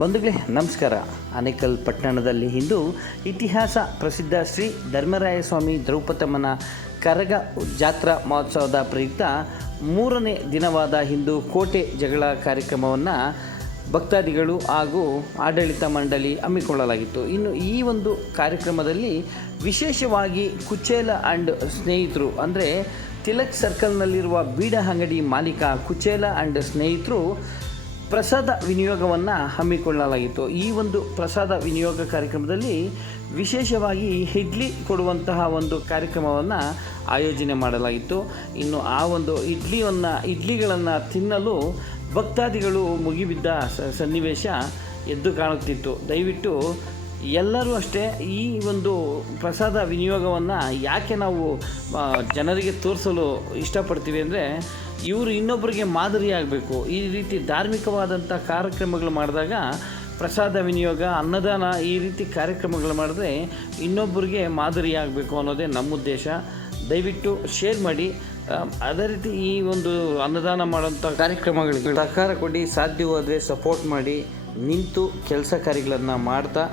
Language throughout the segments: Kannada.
ಬಂಧುಗಳೇ, ನಮಸ್ಕಾರ. ಆನೇಕಲ್ ಪಟ್ಟಣದಲ್ಲಿ ಇಂದು ಇತಿಹಾಸ ಪ್ರಸಿದ್ಧ ಶ್ರೀ ಧರ್ಮರಾಯಸ್ವಾಮಿ ದ್ರೌಪದಮ್ಮನ ಕರಗ ಜಾತ್ರಾ ಮಹೋತ್ಸವದ ಪ್ರಯುಕ್ತ ಮೂರನೇ ದಿನವಾದ ಇಂದು ಕೋಟೆ ಜಗಳ ಕಾರ್ಯಕ್ರಮವನ್ನು ಭಕ್ತಾದಿಗಳು ಹಾಗೂ ಆಡಳಿತ ಮಂಡಳಿ ಹಮ್ಮಿಕೊಳ್ಳಲಾಗಿತ್ತು. ಇನ್ನು ಈ ಒಂದು ಕಾರ್ಯಕ್ರಮದಲ್ಲಿ ವಿಶೇಷವಾಗಿ ಕುಚೇಲ ಆ್ಯಂಡ್ ಸ್ನೇಹಿತರು, ಅಂದರೆ ತಿಲಕ್ ಸರ್ಕಲ್ನಲ್ಲಿರುವ ಬೀಡ ಅಂಗಡಿ ಮಾಲೀಕ ಕುಚೇಲ ಆ್ಯಂಡ್ ಸ್ನೇಹಿತರು ಪ್ರಸಾದ ವಿನಿಯೋಗವನ್ನು ಹಮ್ಮಿಕೊಳ್ಳಲಾಗಿತ್ತು. ಈ ಒಂದು ಪ್ರಸಾದ ವಿನಿಯೋಗ ಕಾರ್ಯಕ್ರಮದಲ್ಲಿ ವಿಶೇಷವಾಗಿ ಇಡ್ಲಿ ಕೊಡುವಂತಹ ಒಂದು ಕಾರ್ಯಕ್ರಮವನ್ನು ಆಯೋಜನೆ ಮಾಡಲಾಗಿತ್ತು. ಇನ್ನು ಆ ಒಂದು ಇಡ್ಲಿಯನ್ನು, ಇಡ್ಲಿಗಳನ್ನು ತಿನ್ನಲು ಭಕ್ತಾದಿಗಳು ಮುಗಿಬಿದ್ದ ಸನ್ನಿವೇಶ ಎದ್ದು ಕಾಣುತ್ತಿತ್ತು. ದಯವಿಟ್ಟು ಎಲ್ಲರೂ ಅಷ್ಟೇ ಈ ಒಂದು ಪ್ರಸಾದ ವಿನಿಯೋಗವನ್ನು ಯಾಕೆ ನಾವು ಜನರಿಗೆ ತೋರಿಸಲು ಇಷ್ಟಪಡ್ತೀವಿ ಅಂದರೆ, ಇವರು ಇನ್ನೊಬ್ಬರಿಗೆ ಮಾದರಿಯಾಗಬೇಕು ಈ ರೀತಿ ಧಾರ್ಮಿಕವಾದಂಥ ಕಾರ್ಯಕ್ರಮಗಳು ಮಾಡಿದಾಗ ಪ್ರಸಾದ ವಿನಿಯೋಗ, ಅನ್ನದಾನ ಈ ರೀತಿ ಕಾರ್ಯಕ್ರಮಗಳು ಮಾಡಿದ್ರೆ ಇನ್ನೊಬ್ಬರಿಗೆ ಮಾದರಿಯಾಗಬೇಕು ಅನ್ನೋದೇ ನಮ್ಮ ಉದ್ದೇಶ. ದಯವಿಟ್ಟು ಶೇರ್ ಮಾಡಿ. ಅದೇ ರೀತಿ ಈ ಒಂದು ಅನ್ನದಾನ ಮಾಡೋಂಥ ಕಾರ್ಯಕ್ರಮಗಳಿಗೆ ಸಹಕಾರ ಕೊಡಿ, ಸಾಧ್ಯವಾದರೆ ಸಪೋರ್ಟ್ ಮಾಡಿ, ನಿಂತು ಕೆಲಸ ಕಾರ್ಯಗಳನ್ನು ಮಾಡ್ತಾ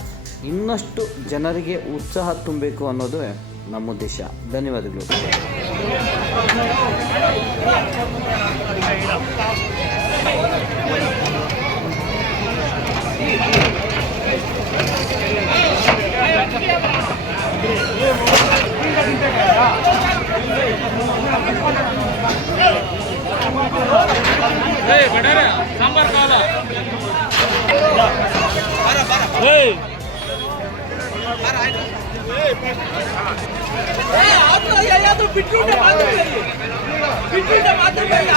ಇನ್ನಷ್ಟು ಜನರಿಗೆ ಉತ್ಸಾಹ ತುಂಬಬೇಕು ಅನ್ನೋದು ನಮ್ಮ ಉದ್ದೇಶ. ಧನ್ಯವಾದಗಳು. ಸಾಂಬಾರ್ ಕಾಲ. ಬಿಟ್ಟು ಮಾತಾಡಬೇಡಿ ಬಿಟ್ಟು ಮಾತಾಡಬೇಡಿ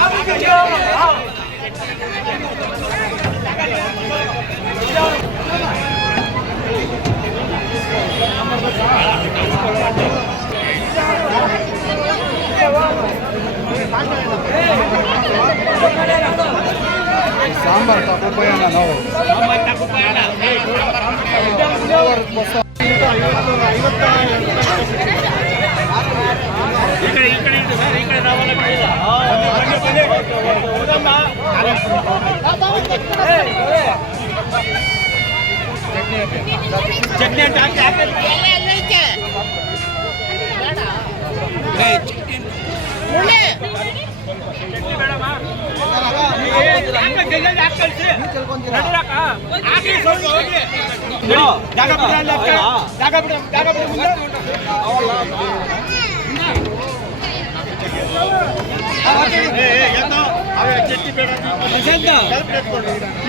ಸಾಂಬಾರ್ ತಗೋಪಯ್ಯಣ್ಣ ನಾವು. ಈ ಕಡೆ ಚಟ್ನಿ ಅಂತ ಚಟ್ನಿ ಬೇಡಮ್ಮ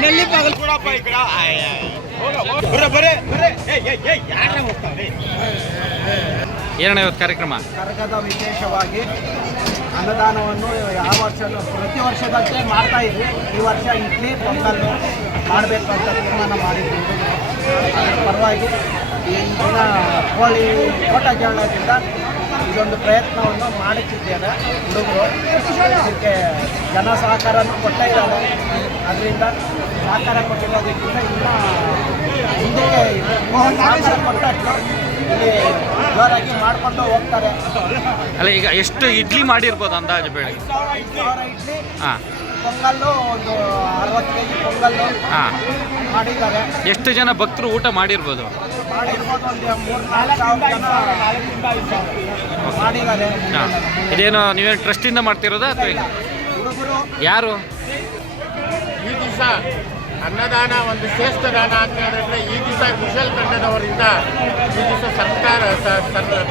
ನೆಲ್ಲಿ ಪಗಲ್? ಕೊಡಪ್ಪ ಈ ಕಡೆ ಬರ್ರೆ ಬರ್ರೆ ಬರ್ರೆ. ಯಾರ ಹೋಗ್ತಾರೆ ಏನಣ್ಣ ಇವತ್ತು ಕಾರ್ಯಕ್ರಮ. ಕರಗದ ವಿಶೇಷವಾಗಿ ಅನ್ನದಾನವನ್ನು ಯಾವ ವರ್ಷ ಪ್ರತಿ ವರ್ಷದಂತೆ ಮಾಡ್ತಾ ಇದ್ವಿ. ಈ ವರ್ಷ ಇಡ್ಲಿ ಪೊಂಗಲ್ ಮಾಡಬೇಕು ಅಂತ ತೀರ್ಮಾನ ಮಾಡಿದ್ವಿ ಅದರ ಪರವಾಗಿ ಈ ಕೋಳಿ ಕೋಟ ಕೇಳೋದ್ರಿಂದ ಇದೊಂದು ಪ್ರಯತ್ನವನ್ನು ಮಾಡುತ್ತಿದ್ದೇನೆ ಹುಡುಗರು, ಇದಕ್ಕೆ ಜನ ಸಹಕಾರನೂ ಕೊಟ್ಟಿದ್ದಾರೆ ಅದರಿಂದ ಸಹಕಾರ ಕೊಟ್ಟಿರೋದಕ್ಕಿಂತ ಇನ್ನೂ ಹಿಂದೆ ಮೋಹನ್ ಕೊಟ್ಟು ಇಲ್ಲಿ ಜೋರಾಗಿ ಮಾಡ್ಕೊಂಡು ಹೋಗ್ತಾರೆ. ಅಲ್ಲ ಈಗ ಎಷ್ಟು ಇಡ್ಲಿ ಮಾಡಿರ್ಬೋದು ಅಂದಾಜು ಬೇಡ ಐದು ಸಾವಿರ ಇಡ್ಲಿ ಹಾಂ. ಪೊಂಗಲ್ಲು ಒಂದು ಅರವತ್ತು ಕೆ ಜಿ ಪೊಂಗಲ್ಲು ಹಾಂ. ಮಾಡಿದ್ದಾರೆ. ಎಷ್ಟು ಜನ ಭಕ್ತರು ಊಟ ಮಾಡಿರ್ಬೋದು? ಮಾಡಿರ್ಬೋದು ಒಂದು ಮೂರು ನಾಲ್ಕು ಸಾವಿರ ಜನ ಮಾಡಿದ್ದಾರೆ. ಹಾಂ. ಇದೇನು ನೀವೇನು ಟ್ರಸ್ಟಿಂದ ಮಾಡ್ತಿರೋದಾ ಅಥವಾ ಹುಡುಗರು ಯಾರು? ಅನ್ನದಾನ, ಒಂದು ಶ್ರೇಷ್ಠ ದಾನ ಅಂತ ಹೇಳಿದ್ರೆ ಈ ದಿವಸ ಕುಶಲ್ ತಂಡದವರಿಂದ ಈ ದಿವಸ ಸರ್ಕಾರ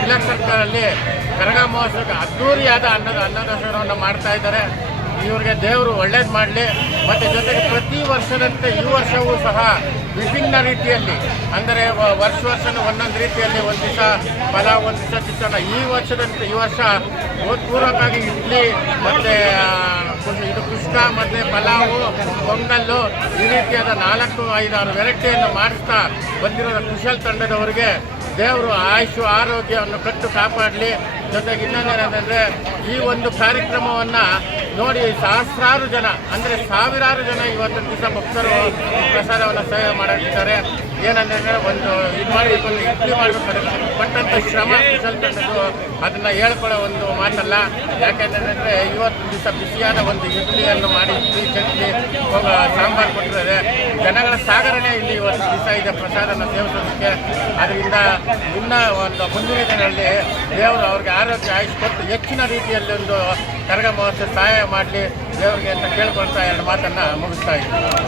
ಜಿಲ್ಲಾ ಸರ್ಕಾರದಲ್ಲಿ ಕರಗ ಮಹೋತ್ಸವಕ್ಕೆ ಅದ್ದೂರಿಯಾದ ಅನ್ನದ, ಅನ್ನದಾನವನ್ನು ಮಾಡ್ತಾ ಇದ್ದಾರೆ. ಇವ್ರಿಗೆ ದೇವರು ಒಳ್ಳೇದು ಮಾಡಲಿ. ಮತ್ತು ಜೊತೆಗೆ ಪ್ರತಿ ವರ್ಷದಂತೆ ಈ ವರ್ಷವೂ ಸಹ ವಿಭಿನ್ನ ರೀತಿಯಲ್ಲಿ, ಅಂದರೆ ವರ್ಷ ವರ್ಷ ಒಂದೊಂದು ರೀತಿಯಲ್ಲಿ ಒಂದು ದಿವಸ ಪಲಾವ್ ಒಂದು ದಿವಸ ಈ ವರ್ಷದಂತೆ ಈ ವರ್ಷ ಭೂತ್ಪೂರ್ವಕವಾಗಿ ಇಡ್ಲಿ, ಮತ್ತು ಕುಷ್ಕ ಮತ್ತು ಪಲಾವು, ಪೊಂಗಲ್ಲು ಈ ರೀತಿಯಾದ ನಾಲ್ಕು, ಐದಾರು ವೆರೈಟಿಯನ್ನು ಮಾಡಿಸ್ತಾ ಬಂದಿರೋ ಕುಶಲ್ ತಂಡದವರಿಗೆ ದೇವರು ಆಯುಷು, ಆರೋಗ್ಯವನ್ನು ಕಟ್ಟು ಕಾಪಾಡಲಿ. ಜೊತೆಗೆ ಇನ್ನೊಂದೇನೆಂದರೆ ಈ ಒಂದು ಕಾರ್ಯಕ್ರಮವನ್ನು ನೋಡಿ, ಸಹಸ್ರಾರು ಜನ, ಅಂದರೆ ಸಾವಿರಾರು ಜನ ಇವತ್ತಿನ ದಿವಸ ಭಕ್ತರು ಪ್ರಸಾದವನ್ನು ಸೇವೆ ಮಾಡಿದ್ದಾರೆ ಏನಂದ್ರೆ ಒಂದು ಇದು ಮಾಡಬೇಕು ಒಂದು ಇಡ್ಲಿ ಮಾಡಬೇಕಾದ್ರೆ ಪಟ್ಟಂಥ ಶ್ರಮ ಅದನ್ನ ಅದನ್ನು ಹೇಳ್ಕೊಳ್ಳೋ ಒಂದು ಮಾತಲ್ಲ. ಯಾಕೆಂತಂದರೆ ಇವತ್ತು ದಿವಸ ಬಿಸಿಯಾದ ಒಂದು ಇಡ್ಲಿಯನ್ನು ಮಾಡಿ, ಇಡ್ಲಿ, ಚಟ್ನಿ ಸಾಂಬಾರು ಕೊಟ್ಟಿದ್ದಾರೆ. ಜನಗಳ ಸಾಗರನೇ ಇಲ್ಲಿ ಇವತ್ತು ದಿವಸ ಇದೆ ಪ್ರಸಾದನ ಸೇವಿಸೋದಕ್ಕೆ. ಅದರಿಂದ ಇನ್ನ ಒಂದು ಮುಂದಿನ ದಿನಗಳಲ್ಲಿ ದೇವರು ಅವ್ರಿಗೆ ಆರೋಗ್ಯ ಆಯುಷ್ ಕೊಟ್ಟು ಹೆಚ್ಚಿನ ರೀತಿಯಲ್ಲಿ ಒಂದು ಕರಗ ಮಹೋತ್ಸವ ಸಹಾಯ ಮಾಡಲಿ ದೇವರಿಗೆ ಅಂತ ಕೇಳ್ಕೊಳ್ತಾ ಎರಡು ಮಾತನ್ನು ಮುಗಿಸ್ತಾ ಇದ್ದೀನಿ.